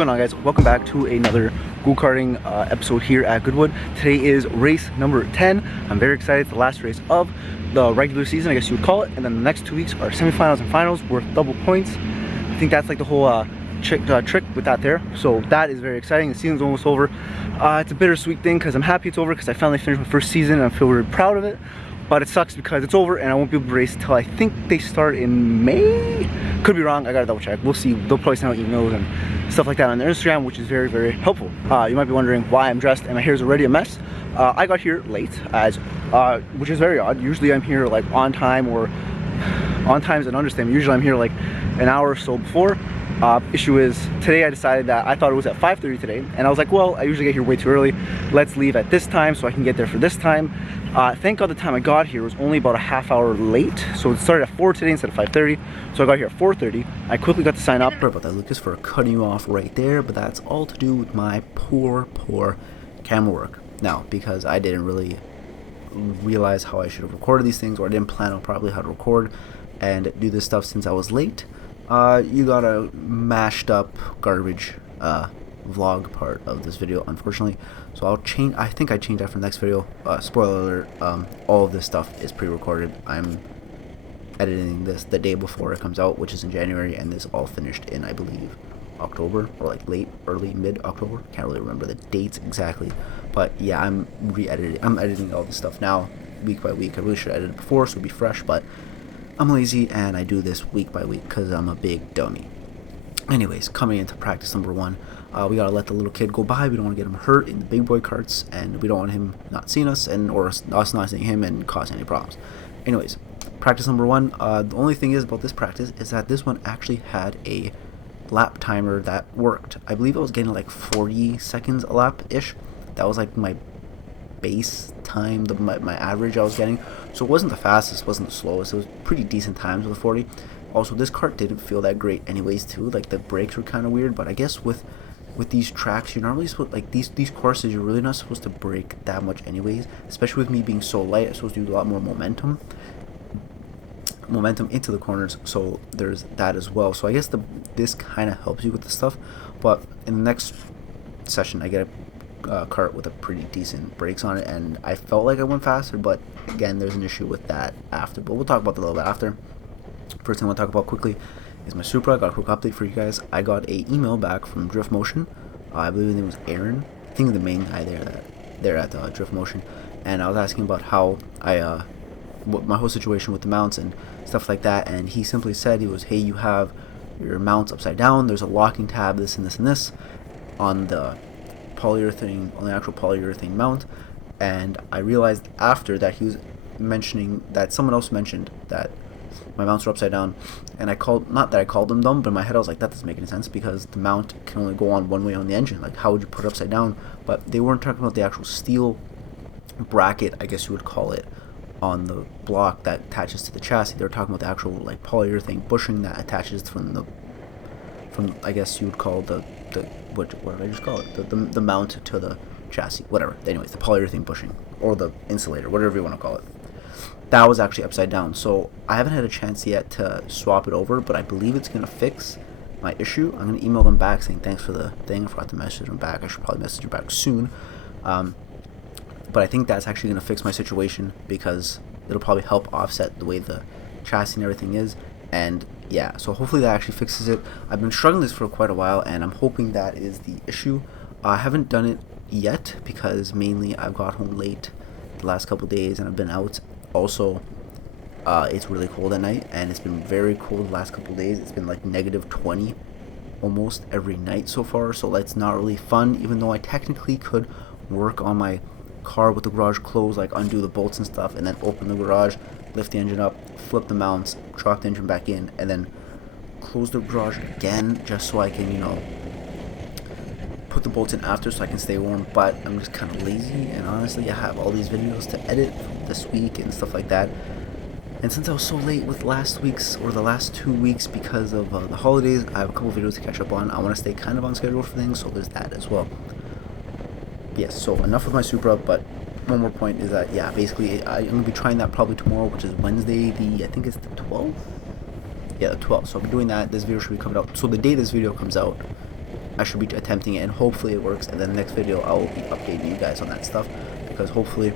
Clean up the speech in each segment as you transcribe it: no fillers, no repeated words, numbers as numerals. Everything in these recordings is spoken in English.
going on, guys? Welcome back to another go-karting episode here at Goodwood. Today is race number 10. I'm very excited. It's the last race of the regular season, I guess you would call it, and then the next 2 weeks are semifinals and finals worth double points. I think that's like the whole trick with that there, so that is very exciting. The season's almost over. It's a bittersweet thing because I'm happy it's over because I finally finished my first season and I feel very proud of it, but it sucks because it's over and I won't be able to race till I think they start in May. Could be wrong, I gotta double check. We'll see. They'll probably send out emails and stuff like that on their Instagram, which is very, very helpful. You might be wondering why I'm dressed and my hair is already a mess. I got here late, which is very odd. Usually I'm here like on time, or on time is an understatement. Usually I'm here like an hour or so before. Issue is, today I decided that I thought it was at 5:30 today, and I was like, well, I usually get here way too early. Let's leave at this time so I can get there for this time. Thank God the time I got here was only about a half hour late, so it started at 4 today instead of 5:30. So I got here at 4:30. I quickly got to sign up. Sorry about that, Lucas, for cutting you off right there, but that's all to do with my poor camera work. Now, because I didn't really realize how I should have recorded these things, or I didn't plan on probably how to record and do this stuff since I was late. You got a mashed up garbage vlog part of this video, unfortunately, so I'll change. I think I changed that for the next video. Spoiler alert, all of this stuff is pre-recorded. I'm editing this the day before it comes out, which is in January, and this all finished in, I believe, October, or like early mid-October. Can't really remember the dates exactly, but yeah, I'm editing all this stuff now, week by week. I really should have edited it before so it'd be fresh, but I'm lazy and I do this week by week because I'm a big dummy. Anyways, coming into practice number 1, we gotta let the little kid go by. We don't want to get him hurt in the big boy carts, and we don't want him not seeing us, or us not seeing him and cause any problems. Anyways, practice number 1. The only thing is about this practice is that this one actually had a lap timer that worked. I believe I was getting like 40 seconds a lap ish. That was like my base time, my average I was getting. So it wasn't the fastest, wasn't the slowest. It was pretty decent times with 40. Also, this kart didn't feel that great anyways too. Like the brakes were kind of weird, but I guess with these tracks, you're not really supposed, like these courses, you're really not supposed to brake that much anyways. Especially with me being so light, I'm supposed to use a lot more momentum into the corners, so there's that as well. So I guess this kind of helps you with the stuff, but in the next session I get a kart with a pretty decent brakes on it, and I felt like I went faster, but again, there's an issue with that after, but we'll talk about that a little bit after. First thing I want to talk about quickly is my Supra. I got a quick update for you guys. I got a email back from Drift Motion. I believe his name was Aaron. I think the main guy there at Drift Motion, and I was asking about how what my whole situation with the mounts and stuff like that, and he simply said, hey, you have your mounts upside down, there's a locking tab, this and this and this on the actual polyurethane mount. And I realized after that he was mentioning that someone else mentioned that my mounts were upside down, and not that I called them dumb, but in my head I was like, that doesn't make any sense because the mount can only go on one way on the engine. Like, how would you put it upside down? But they weren't talking about the actual steel bracket, I guess you would call it, on the block that attaches to the chassis. They were talking about the actual like polyurethane bushing that attaches from I guess you would call what did I just call it? The mount to the chassis, whatever. Anyways, the polyurethane bushing or the insulator, whatever you want to call it. That was actually upside down. So I haven't had a chance yet to swap it over, but I believe it's gonna fix my issue. I'm gonna email them back saying thanks for the thing. I forgot to message them back. I should probably message them back soon. But I think that's actually going to fix my situation because it'll probably help offset the way the chassis and everything is. And yeah, so hopefully that actually fixes it. I've been struggling this for quite a while, and I'm hoping that is the issue. I haven't done it yet because mainly I've got home late the last couple days and I've been out. Also, it's really cold at night, and it's been very cold the last couple days. It's been like -20 almost every night so far, so that's not really fun, even though I technically could work on my car with the garage closed, like undo the bolts and stuff, and then open the garage, lift the engine up, flip the mounts, drop the engine back in, and then close the garage again just so I can, put the bolts in after so I can stay warm. But I'm just kind of lazy, and honestly I have all these videos to edit from this week and stuff like that, and since I was so late with the last 2 weeks because of the holidays, I have a couple videos to catch up on. I want to stay kind of on schedule for things, so there's that as well. Yes, so enough with my Supra, but one more point is that, yeah, basically I'm going to be trying that probably tomorrow, which is Wednesday, I think it's the 12th? Yeah, the 12th. So I'll be doing that. This video should be coming out. So the day this video comes out, I should be attempting it, and hopefully it works. And then the next video I will be updating you guys on that stuff, because hopefully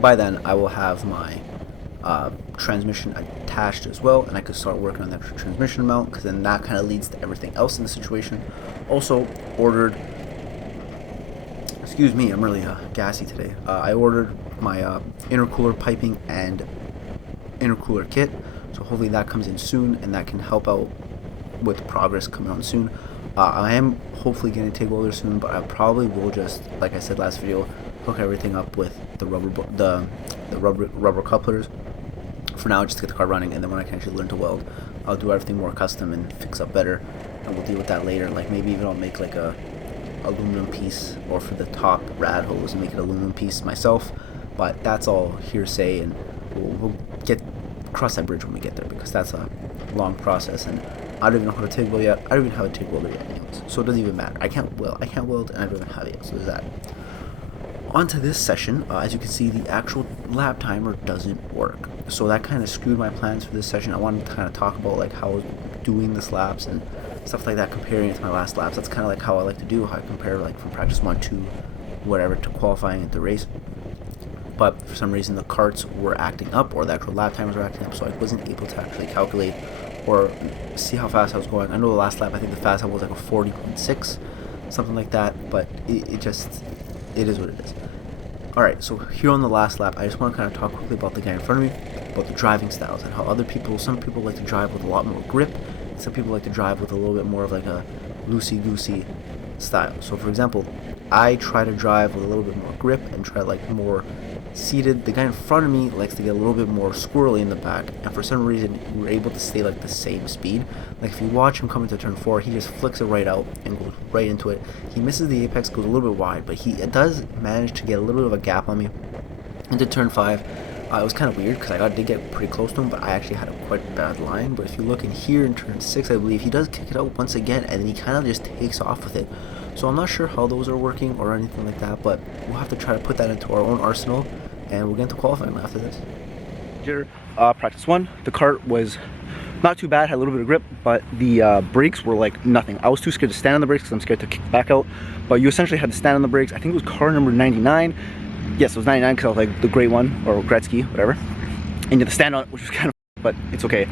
by then I will have my transmission attached as well, and I could start working on the extra transmission mount, because then that kind of leads to everything else in the situation. Also ordered, excuse me, I'm really gassy today. I ordered my intercooler piping and intercooler kit, so hopefully that comes in soon, and that can help out with progress coming on soon. I am hopefully getting a TIG welder soon, but I probably will just, like I said last video, hook everything up with the rubber couplers for now, just to get the car running. And then when I can actually learn to weld, I'll do everything more custom and fix up better, and we'll deal with that later. Like maybe even I'll make like a aluminum piece, or for the top rad hose, and make it aluminum piece myself. But that's all hearsay, and we'll get cross that bridge when we get there, because that's a long process, and I don't even know how to TIG weld yet. I don't even have a TIG welder yet, anyways, so it doesn't even matter. I can't weld, and I don't even have it yet, so there's that. On to this session. As you can see, the actual lap timer doesn't work, so that kind of screwed my plans for this session. I wanted to kind of talk about like how I was doing this laps and stuff like that, comparing it to my last laps. That's kind of like how I like to do, how I compare like from practice 1 to whatever to qualifying at the race. But for some reason the carts were acting up, or the actual lap timers were acting up, so I wasn't able to actually calculate or see how fast I was going. I know the last lap, I think the fast I was like a 40.6, something like that, but it is what it is. Alright, so here on the last lap, I just want to kind of talk quickly about the guy in front of me, about the driving styles, and how some people like to drive with a lot more grip, and some people like to drive with a little bit more of like a loosey-goosey style. So for example, I try to drive with a little bit more grip and try like more seated. The guy in front of me likes to get a little bit more squirrely in the back, and for some reason we're able to stay like the same speed. Like if you watch him come into turn 4, he just flicks it right out and goes right into it. He misses the apex, goes a little bit wide, but he does manage to get a little bit of a gap on me into turn 5. It was kind of weird, because I did get pretty close to him, but I actually had a quite bad line. But if you look in here in turn 6, I believe, he does kick it out once again, and then he kind of just takes off with it. So I'm not sure how those are working or anything like that, but we'll have to try to put that into our own arsenal, and we'll get into qualifying after this. Practice 1, the cart was not too bad, had a little bit of grip, but the brakes were like nothing. I was too scared to stand on the brakes because I'm scared to kick back out, but you essentially had to stand on the brakes. I think it was car number 99. Yes, it was 99, because I was like the great one, or C.R.K.C, whatever. And you had to stand on it, which was kind of, but it's okay.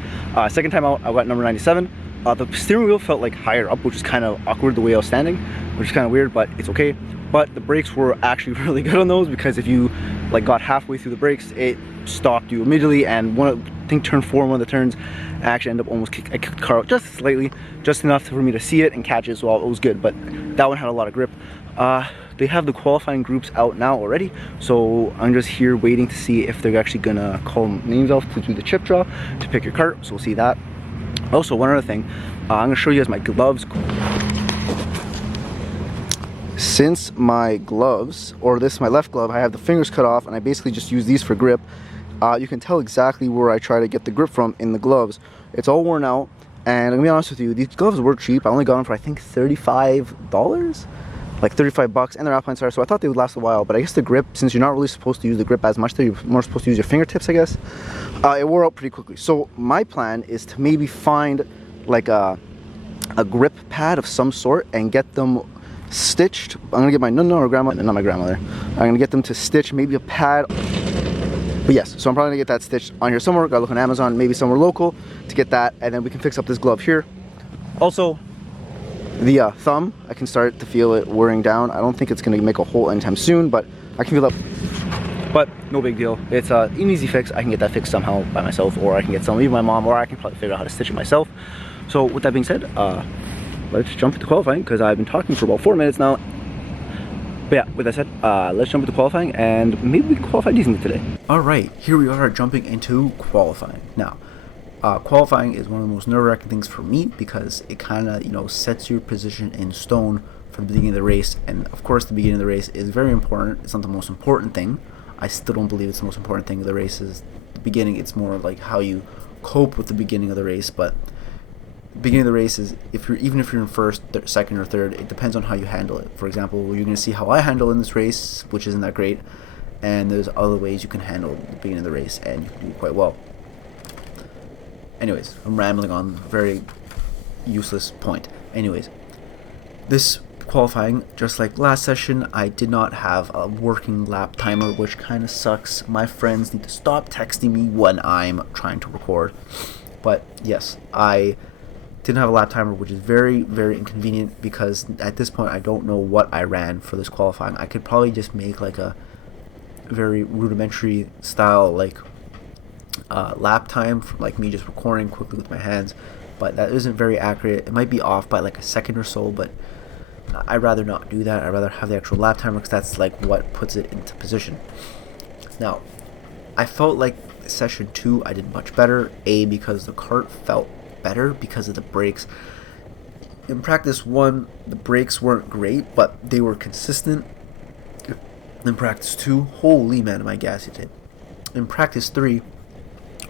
Second time out, I got number 97. The steering wheel felt like higher up, which is kind of awkward the way I was standing, which is kind of weird, but it's okay. But the brakes were actually really good on those, because if you like got halfway through the brakes, it stopped you immediately. And I think turn 4, one of the turns, I actually ended up I kicked the car out just slightly, just enough for me to see it and catch it, so it was good. But that one had a lot of grip. They have the qualifying groups out now already, so I'm just here waiting to see if they're actually gonna call names out to do the chip draw to pick your cart, so we'll see that. Also, one other thing, I'm gonna show you guys my gloves. Since my gloves, or this is my left glove, I have the fingers cut off, and I basically just use these for grip. You can tell exactly where I try to get the grip from in the gloves. It's all worn out, and I'm gonna be honest with you, these gloves were cheap. I only got them for I think $35, like 35 bucks, and they're Alpine Star, so I thought they would last a while. But I guess the grip, since you're not really supposed to use the grip as much, you're more supposed to use your fingertips, I guess, it wore out pretty quickly. So my plan is to maybe find like a grip pad of some sort and get them stitched. I'm gonna get my not my grandmother. I'm gonna get them to stitch maybe a pad. But yes, so I'm probably gonna get that stitched on here somewhere. Gotta look on Amazon, maybe somewhere local to get that, and then we can fix up this glove here. Also, the thumb, I can start to feel it wearing down. I don't think it's gonna make a hole anytime soon, but I can feel that. But no big deal. It's an easy fix. I can get that fixed somehow by myself, or I can get even my mom, or I can probably figure out how to stitch it myself. So with that being said, let's jump into qualifying, because I've been talking for about 4 minutes now. But yeah, with that said, let's jump into qualifying, and maybe we can qualify decently today. Alright, here we are jumping into qualifying. Now, qualifying is one of the most nerve-wracking things for me, because it kind of, sets your position in stone for the beginning of the race. And of course, the beginning of the race is very important. It's not the most important thing. I still don't believe it's the most important thing of the race is the beginning. It's more like how you cope with the beginning of the race. But the beginning of the race is, even if you're in first, second, or third, it depends on how you handle it. For example, you're going to see how I handle in this race, which isn't that great, and there's other ways you can handle the beginning of the race, and you can do quite well. Anyways, I'm rambling on, very useless point. Anyways, This qualifying, just like last session, I did not have a working lap timer, which kind of sucks. My friends need to stop texting me when I'm trying to record. But yes, I didn't have a lap timer, which is very, very inconvenient because at this point I don't know what I ran for this qualifying. I could probably just make like a very rudimentary style like lap time from like me just recording quickly with my hands, but that isn't very accurate. It might be off by like a second or so, but I'd rather not do that. I'd rather have the actual lap timer because that's like what puts it into position. Now, I felt like session 2 I did much better. Because the kart felt better because of the brakes. In practice 1, the brakes weren't great, but they were consistent. In practice 2, holy man, am I gassy today. In practice 3,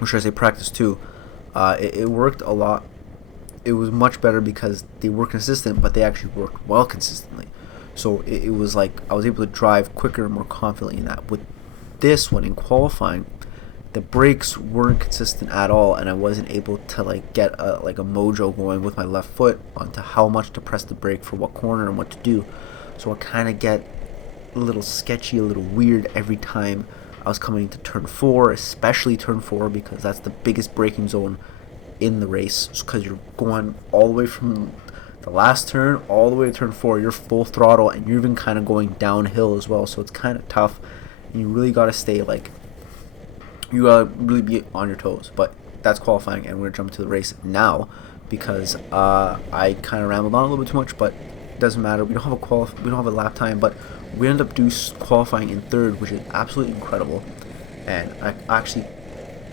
or should I say practice 2, it worked a lot. It was much better because they were consistent, but they actually worked well consistently. So it was like I was able to drive quicker and more confidently in that. With this one in qualifying, the brakes weren't consistent at all, and I wasn't able to like get a mojo going with my left foot onto how much to press the brake for what corner and what to do. So I kind of get a little sketchy, a little weird every time I was coming into turn 4, especially turn 4 because that's the biggest braking zone in the race, because you're going all the way from the last turn all the way to turn 4. You're full throttle and you're even kind of going downhill as well, so it's kind of tough, and you really got to stay like, you got to really be on your toes. But that's qualifying, and we're gonna jump to the race now because I kind of rambled on a little bit too much, but it doesn't matter. We don't have a lap time, but we end up qualifying in 3rd, which is absolutely incredible, and I actually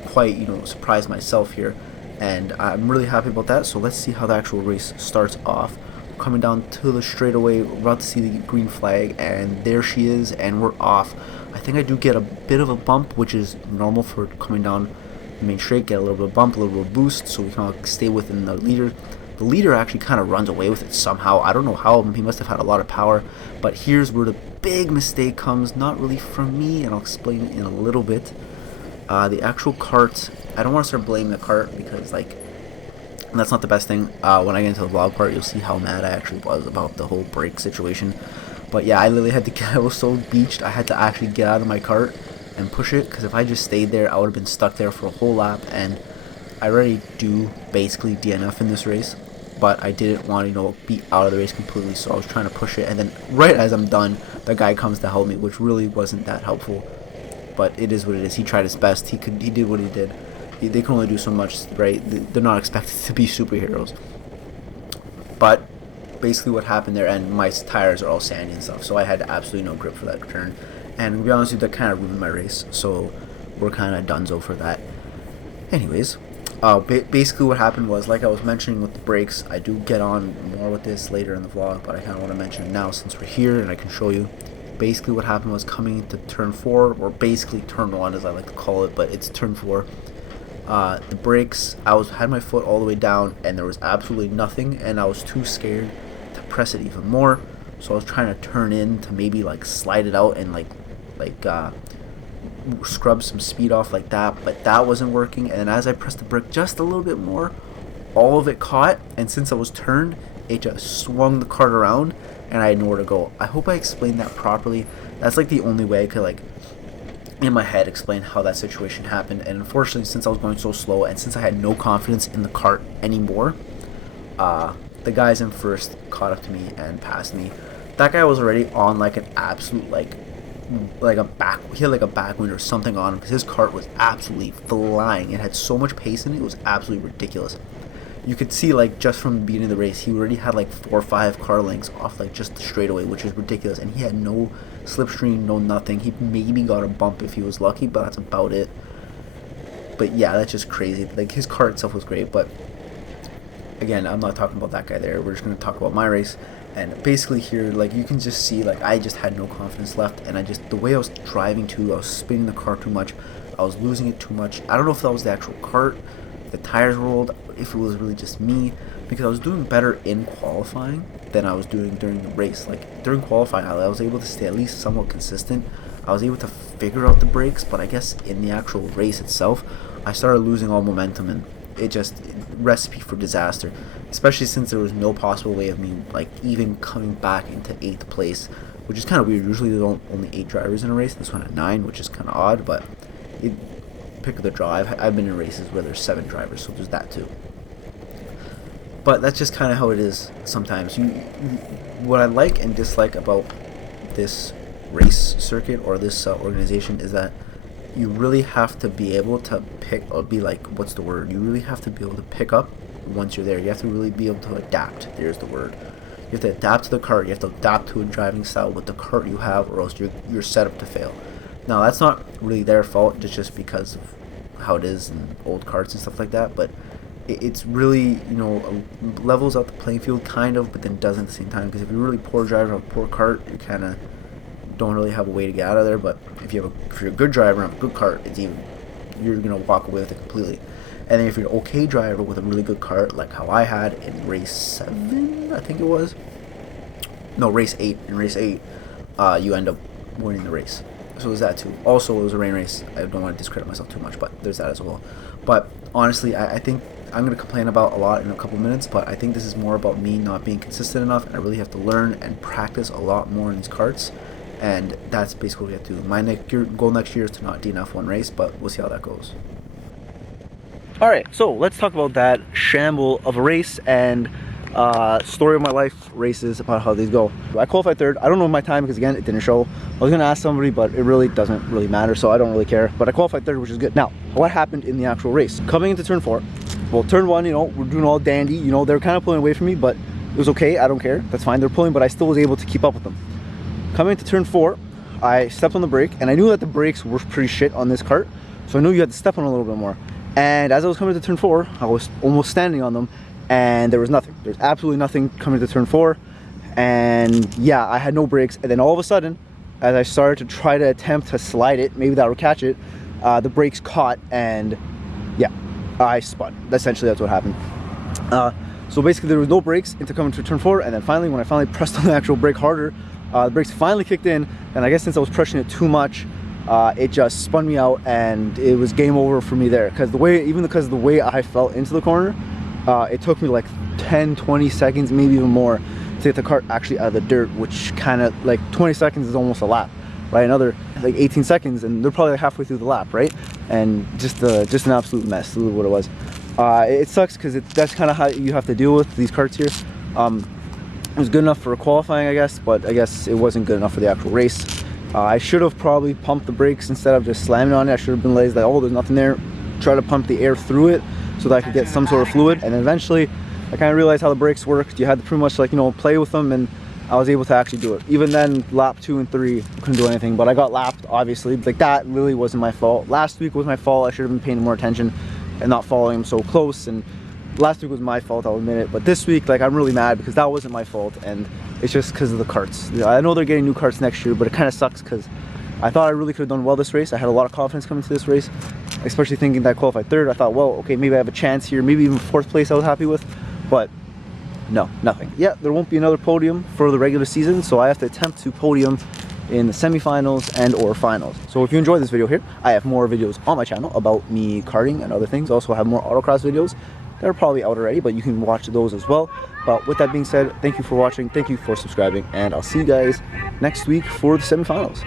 quite surprised myself here, and I'm really happy about that. So let's see how the actual race starts off. We're coming down to the straightaway, we're about to see the green flag, and there she is, and we're off. I think I do get a bit of a bump, which is normal for coming down the main straight. Get a little bit of bump, a little bit of boost, so we can all stay within the leader. The leader actually kind of runs away with it somehow. I don't know how. He must have had a lot of power. But here's where the big mistake comes. Not really from me, and I'll explain it in a little bit. The actual cart, I don't want to start blaming the cart because like that's not the best thing. When I get into the vlog part, you'll see how mad I actually was about the whole brake situation. But yeah, I literally had to get, I was so beached, I had to actually get out of my cart and push it, because if I just stayed there, I would have been stuck there for a whole lap, and I already do basically DNF in this race, but I didn't want to, be out of the race completely, so I was trying to push it, and then right as I'm done, the guy comes to help me, which really wasn't that helpful, but it is what it is. He tried his best. He did what he did. They can only do so much, right? They're not expected to be superheroes. But basically what happened there, and my tires are all sandy and stuff, so I had absolutely no grip for that turn, and to be honest with you, that kind of ruined my race, so we're kind of donezo for that. Anyways, basically what happened was, like I was mentioning with the brakes, I do get on more with this later in the vlog, but I kind of want to mention it now since we're here and I can show you. Basically what happened was, coming into turn 4, or basically turn 1 as I like to call it, but it's turn 4, the brakes, I had my foot all the way down and there was absolutely nothing, and I was too scared to press it even more, so I was trying to turn in to maybe like slide it out and like scrub some speed off like that, but that wasn't working. And then as I pressed the brake just a little bit more, all of it caught, and since I was turned, it just swung the cart around and I had nowhere to go. I hope I explained that properly. That's like the only way I could like in my head explain how that situation happened. And unfortunately, since I was going so slow and since I had no confidence in the cart anymore, the guys in first caught up to me and passed me. That guy was already on like an absolute he had like a backwind or something on him, because his cart was absolutely flying. It had so much pace in it, it was absolutely ridiculous. You could see like just from the beginning of the race, he already had like 4 or 5 car lengths off like just the straightaway, which is ridiculous, and he had no slipstream, no nothing. He maybe got a bump if he was lucky, but that's about it. But yeah, that's just crazy. Like, his car itself was great, but again, I'm not talking about that guy there. We're just going to talk about my race. And basically here, like, you can just see, like, I just had no confidence left, and the way I was driving too, I was spinning the car too much, I was losing it too much. I don't know if that was the actual cart, the tires rolled, if it was really just me, because I was doing better in qualifying than I was doing during the race. Like, during qualifying, I was able to stay at least somewhat consistent. I was able to figure out the brakes, but I guess in the actual race itself, I started losing all momentum, and it just recipe for disaster, especially since there was no possible way of me like even coming back into 8th place, which is kind of weird. Usually there's only 8 drivers in a race. This one had 9, which is kind of odd, but pick of the draw. I've been in races where there's 7 drivers, so there's that too. But that's just kind of how it is sometimes. What I like and dislike about this race circuit or this organization is that you really have to be able to you really have to be able to pick up once you're there. You have to really be able to adapt. There's the word. You have to adapt to the cart. You have to adapt to a driving style with the cart you have, or else you're set up to fail. Now, that's not really their fault, just because of how it is in old carts and stuff like that, but it's really, levels out the playing field kind of, but then doesn't at the same time, because if you're a really poor driver on a poor cart, you kind of don't really have a way to get out of there. But if you're a good driver on a good cart, you're going to walk away with it completely. And then if you're an okay driver with a really good cart, like how I had in race 7, I think it was. No, race 8. In race 8, you end up winning the race. So there's that too. Also, it was a rain race. I don't want to discredit myself too much, but there's that as well. But honestly, I think I'm going to complain about a lot in a couple minutes, but I think this is more about me not being consistent enough, and I really have to learn and practice a lot more in these carts. And that's basically what we have to do. My goal next year is to not DNF one race, but we'll see how that goes. Alright, so let's talk about that shamble of a race and story of my life races, about how these go. I qualified 3rd. I don't know my time because, again, it didn't show. I was going to ask somebody, but it really doesn't really matter, so I don't really care. But I qualified 3rd, which is good. Now, what happened in the actual race? Coming into turn 4, well, turn 1, we're doing all dandy. They're kind of pulling away from me, but it was okay. I don't care. That's fine. They're pulling, but I still was able to keep up with them. Coming into turn 4, I stepped on the brake, and I knew that the brakes were pretty shit on this cart, so I knew you had to step on a little bit more. And as I was coming to turn 4, I was almost standing on them, and there was nothing. There's absolutely nothing coming to turn 4, and yeah, I had no brakes. And then all of a sudden, as I started to try to attempt to slide it, maybe that would catch it, the brakes caught, and yeah, I spun. Essentially, that's what happened. So basically, there was no brakes into coming to turn 4, and then finally, when I finally pressed on the actual brake harder, the brakes finally kicked in, and I guess since I was pressing it too much, it just spun me out, and it was game over for me there. Because because of the way I fell into the corner, it took me like 10-20 seconds, maybe even more, to get the cart actually out of the dirt, which kind of, like, 20 seconds is almost a lap, right? Another like 18 seconds, and they're probably like halfway through the lap, right? And just an absolute mess. Is what it was. It sucks because that's kind of how you have to deal with these carts here. It was good enough for qualifying, I guess, but I guess it wasn't good enough for the actual race. I should have probably pumped the brakes instead of just slamming on it. I should have been lazy, like, oh, there's nothing there. Try to pump the air through it so that I could get some sort of fluid. And then eventually, I kind of realized how the brakes worked. You had to pretty much, like, play with them, and I was able to actually do it. Even then, lap 2 and 3, couldn't do anything, but I got lapped, obviously. Like, that really wasn't my fault. Last week was my fault. I should have been paying more attention and not following him so close. And last week was my fault, I'll admit it. But this week, like, I'm really mad because that wasn't my fault, and it's just because of the carts. I know they're getting new carts next year, but it kind of sucks because I thought I really could have done well this race. I had a lot of confidence coming to this race, especially thinking that I qualified 3rd. I thought, well, okay, maybe I have a chance here. Maybe even 4th place I was happy with, but no, nothing. Yeah, there won't be another podium for the regular season, so I have to attempt to podium in the semifinals and or finals. So if you enjoyed this video here, I have more videos on my channel about me karting and other things. Also have more autocross videos. They're probably out already, but you can watch those as well. But with that being said, thank you for watching, thank you for subscribing, and I'll see you guys next week for the semifinals.